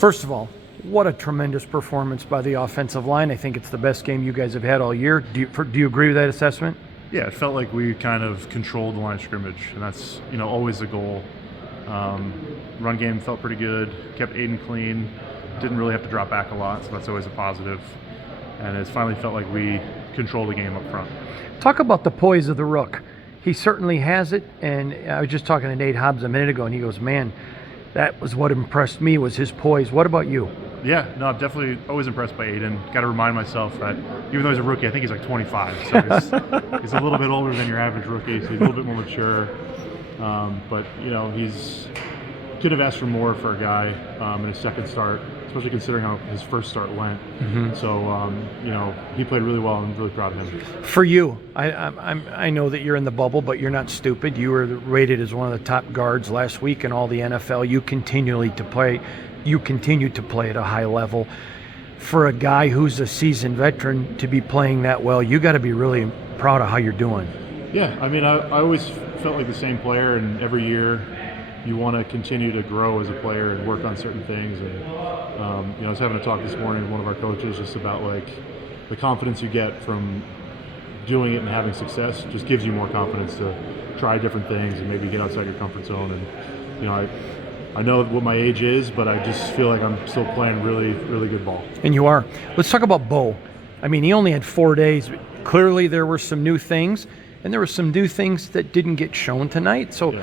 First of all, what a tremendous performance by the offensive line. I think it's the best game you guys have had all year. Do you agree with that assessment? Yeah, it felt like we kind of controlled the line of scrimmage, and that's always the goal. Run game felt pretty good, kept Aiden clean, didn't really have to drop back a lot, so that's always a positive. And it finally felt like we controlled the game up front. Talk about the poise of the Rook. He certainly has it, and I was just talking to Nate Hobbs a minute ago, and he goes, man, that was what impressed me, was his poise. What about you? Yeah, no, I'm definitely always impressed by Aiden. Got to remind myself that even though he's a rookie, I think he's like 25, so he's a little bit older than your average rookie, so he's a little bit more mature. But he's could have asked for more for a guy in his second start, especially considering how his first start went. Mm-hmm. So he played really well. I'm really proud of him. For you, I know that you're in the bubble, but you're not stupid. You were rated as one of the top guards last week in all the NFL. You continue to play at a high level. For a guy who's a seasoned veteran to be playing that well, you got to be really proud of how you're doing. Yeah, I mean, I always felt like the same player, and every year you want to continue to grow as a player and work on certain things. And I was having a talk this morning with one of our coaches just about like the confidence you get from doing it and having success just gives you more confidence to try different things and maybe get outside your comfort zone. And I know what my age is, but I just feel like I'm still playing really, really good ball. And you are. Let's talk about Bo. I mean, he only had 4 days. But clearly, there were some new things, and there were some new things that didn't get shown tonight. So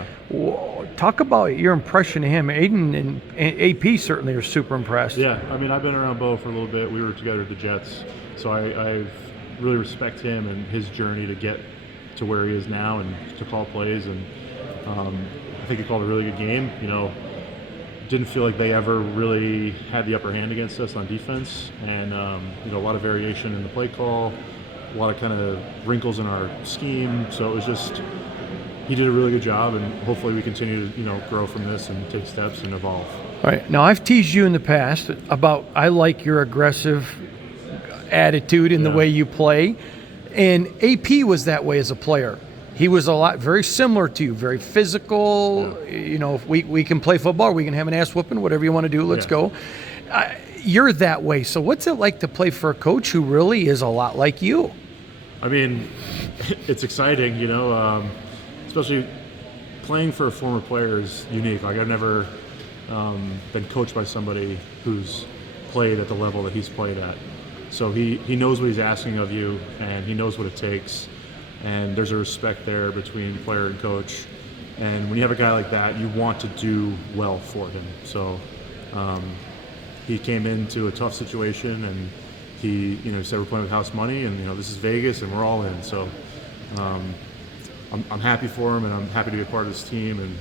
talk about your impression of him. Aiden and AP certainly are super impressed. Yeah, I mean, I've been around Bo for a little bit. We were together at the Jets, so I really respect him and his journey to get to where he is now and to call plays. And I think he called a really good game. Didn't feel like they ever really had the upper hand against us on defense, and a lot of variation in the play call, a lot of kind of wrinkles in our scheme. So it was just, he did a really good job, and hopefully we continue to grow from this and take steps and evolve. All right. Now, I've teased you in the past about I like your aggressive attitude in the way you play, and AP was that way as a player. He was very similar to you, very physical. Yeah. If we can play football, we can have an ass whooping, whatever you want to do, let's go. You're that way. So what's it like to play for a coach who really is a lot like you? I mean, it's exciting, especially playing for a former player is unique. Like, I've never been coached by somebody who's played at the level that he's played at. So he knows what he's asking of you, and he knows what it takes. And there's a respect there between player and coach. And when you have a guy like that, you want to do well for him. So he came into a tough situation, and he said we're playing with house money, and this is Vegas, and we're all in. So I'm happy for him, and I'm happy to be a part of this team, and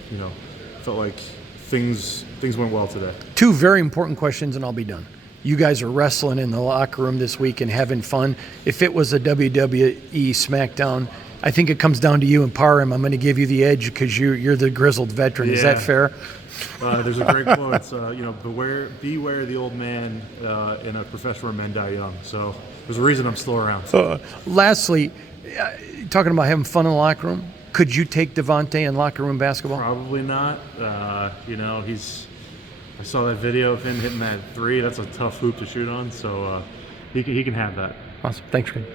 felt like things went well today. 2 very important questions, and I'll be done. You guys are wrestling in the locker room this week and having fun. If it was a WWE SmackDown, I think it comes down to you and Parham. I'm going to give you the edge because you're the grizzled veteran. Is that fair? There's a great quote. It's beware the old man, in a professional men die young. So there's a reason I'm still around. Lastly, talking about having fun in the locker room, could you take Devontae in locker room basketball? Probably not. I saw that video of him hitting that 3. That's a tough hoop to shoot on, so he can have that. Awesome. Thanks, Ken.